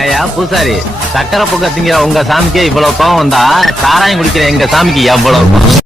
ஏயா பூசாரி, சக்கரை பொங்க திங்கிற உங்க சாமிக்கே இவ்வளவு கோவம் வந்தா சாராயம் குடிக்கிற எங்க சாமிக்கு எவ்வளவு கோவம்?